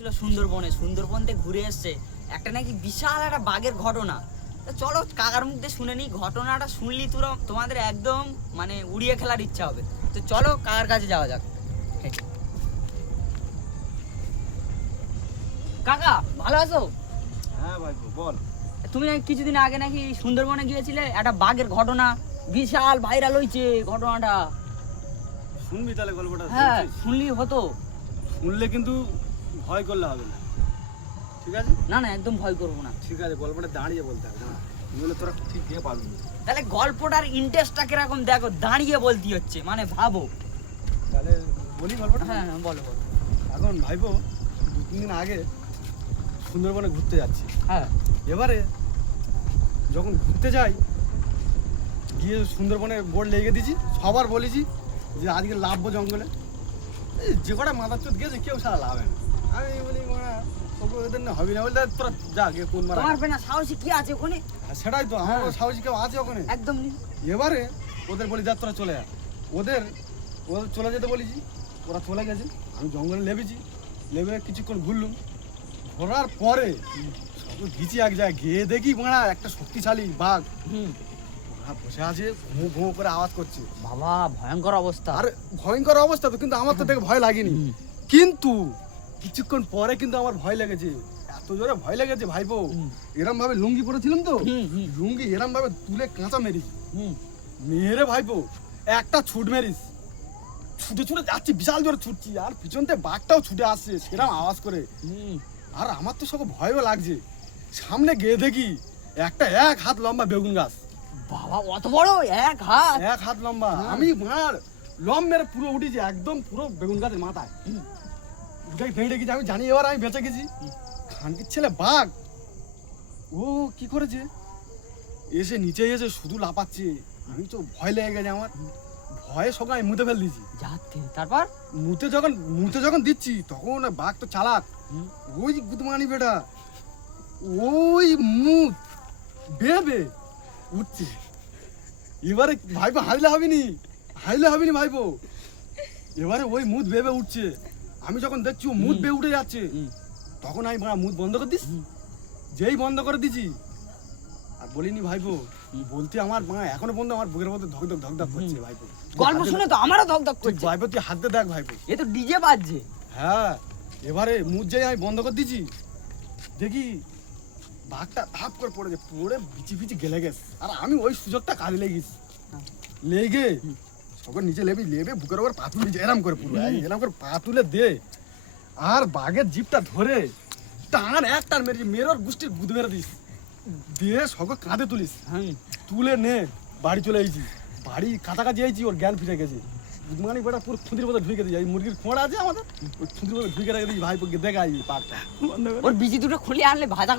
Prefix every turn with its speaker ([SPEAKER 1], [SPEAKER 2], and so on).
[SPEAKER 1] ছিল সুন্দরবনে। সুন্দরবন থেকে ঘুরে এসছে। একটা নাকি বিশাল একটা বাঘের ঘটনা। তা চলো কাকার মুখ দিয়ে শুনে নি ঘটনাটা শুনলি তোরা তোমাদের একদম মানে উড়িয়ে খেলার ইচ্ছা হবে। তো চলো কাকার কাছে যাওয়া যাক? কাকা ভালো আছো?
[SPEAKER 2] হ্যাঁ ভাই বল।
[SPEAKER 1] তুমি নাকি কিছুদিন আগে নাকি সুন্দরবনে গিয়েছিলে? একটা বাঘের ঘটনা। বিশাল ভাইরাল হয়েছে ঘটনাটা।
[SPEAKER 2] শুনবি তাহলে গল্পটা
[SPEAKER 1] হ্যাঁ শুনলি হতো।
[SPEAKER 2] শুনলে কিন্তু ভয় করলে হবে না। ঠিক আছে?
[SPEAKER 1] না না একদম ভয় করব না।
[SPEAKER 2] ঠিক আছে গল্পটা দাঁড়িয়ে বলতে হবে না নইলে তোরা ঠিক দিয়ে পাবি।
[SPEAKER 1] তাহলে গল্পটার ইন্টারেস্টটা কীরকম দেখো দাঁড়িয়ে বলতে হচ্ছে মানে ভাবো।
[SPEAKER 2] তাহলে বলি গল্পটা?
[SPEAKER 1] হ্যাঁ হ্যাঁ বলো বলো।
[SPEAKER 2] এখন ভাইবো দু তিন দিন আগে সুন্দরবনে ঘুরতে যাচ্ছি।
[SPEAKER 1] হ্যাঁ।
[SPEAKER 2] এবারে যখন ঘুরতে যাই গিয়ে সুন্দরবনে বোর্ড লেগে দিয়েছি সবার বলেছি যে আজকে লাভবো জঙ্গলে। এই যে কটা মাথার চোদ গেছে কেউ সারা লাভে না। আমি বলি মারা ওদের না হবে না বলতে তোরা যা গিয়ে কোন মারা
[SPEAKER 1] সাহসী কি আছে ওখানে?
[SPEAKER 2] আর সেটাই তো আমার
[SPEAKER 1] হ্যাঁ।
[SPEAKER 2] সাহসী কেউ আছে ওখানে?
[SPEAKER 1] একদম নেই।
[SPEAKER 2] এবারে ওদের বলি যা তোরা চলে যা ওদের ওদের চলে যেতে বলেছি ওরা চলে গেছে। আমি জঙ্গলে লেবেছি লেবে কিছুক্ষণ ঘুরলুম। ঘোরার পরে সব ঘিচি এক জায়গায় গিয়ে দেখি মারা একটা শক্তিশালী বাঘ।
[SPEAKER 1] হুম।
[SPEAKER 2] বসে আছে ঘুমো ঘুমো করে আওয়াজ করছে।
[SPEAKER 1] বাবা ভয়ঙ্কর অবস্থা।
[SPEAKER 2] আর ভয়ঙ্কর অবস্থা তো কিন্তু আমার তো দেখে ভয় লাগেনি। কিন্তু কিছুক্ষণ পরে কিন্তু আমার ভয় লেগেছে। এত জোরে ভয় লেগেছে ভাইপো। এরম ভাবে লুঙ্গি পরেছিলাম তো। লুঙ্গি এরম ভাবে তুলে কাঁচা
[SPEAKER 1] হুম।
[SPEAKER 2] মেরে ভাইপো একটা ছুট মেরিস ছুটে ছুটে যাচ্ছি বিশাল জোরে ছুটছি আর পিছন থেকে বাঘটাও ছুটে আসছে সেরকম আওয়াজ করে। আর আমার তো সব ভয়ও লাগছে। সামনে গিয়ে দেখি একটা এক হাত লম্বা বেগুন গাছ।
[SPEAKER 1] বাবা অত বড়? এক হাত?
[SPEAKER 2] এক হাত লম্বা। আমি মার লম মেরে পুরো উঠেছি একদম পুরো বেগুন গাছের মাথায়।
[SPEAKER 1] হুম।
[SPEAKER 2] উঠে গেছি আমি জানি এবার আমি বেঁচে গেছি। খানকির ছেলে বাঘ। ও কি করেছে? এসে নিচে এসে শুধু লাপাচ্ছে আমি তো ভয় লেগে গেছে আমার। ভয়ে সঙ্গে আমি মুতে ফেল দিয়েছি।
[SPEAKER 1] যাচ্ছে। তারপর?
[SPEAKER 2] মুতে যখন মুতে যখন দিচ্ছি তখন ওই বাঘ তো চালাক। ওই গুদমানি বেটা ওই মুখ বেবে উঠছে। এবারে ভাইপো হাইলে হবিনি। হাইলে হবিনি ভাইপো। এবারে ওই মুদ বেবে উঠছে। আমি যখন দেখছি ও মুদ। বেয়ে উঠে যাচ্ছে তখন আমি বাড়া মুদ বন্ধ করে দিস? যেই বন্ধ করে দিছি। আর বলিনি ভাইপো। বলতে আমার মা এখনও পর্যন্ত আমার বুকের মধ্যে ধক ধক ধক ধক করছে। ভাইপো।
[SPEAKER 1] গল্প শুনে তো আমারও ধক ধক করছে।
[SPEAKER 2] ভাইপো তুই হাত দেখ ভাইপো।
[SPEAKER 1] এ তো ডিজে বাজছে।
[SPEAKER 2] হ্যাঁ এবারে মুখ যাই আমি বন্ধ করে দিয়েছি দেখি বাঘটা ধাপ করে পড়ে পড়েছে পড়ে বিচি বিচি গেলে গেছে। আর আমি ওই সুযোগটা কাজে লেগেছি।
[SPEAKER 1] হ্যাঁ।
[SPEAKER 2] লেগে সকল নিচে লেবি লেবে বুকের ওপর পা তুলে এরাম করে পুরো। এরাম করে পা তুলে দে। আর বাঘের জিপটা ধরে টান এক টান মেরোর গুষ্টির গুদ মেরে দিস। দিয়ে সকল কাঁধে তুলিস।
[SPEAKER 1] হুম
[SPEAKER 2] তুলে নে বাড়ি চলে এসেছি বাড়ি কাছাকাছি এসেছি ওর জ্ঞান ফিরে গেছে। মানে বেটা পুরো খুঁতির মধ্যে ঢুকে দিয়েছি মুরগির খোঁড়া আছে আমাদের? ওই খুঁতির মধ্যে ঢুকে রেখে দিয়েছি ভাই দেখা এই পাকটা
[SPEAKER 1] ওর বিচি দুটো খুলে আনলে ভাজা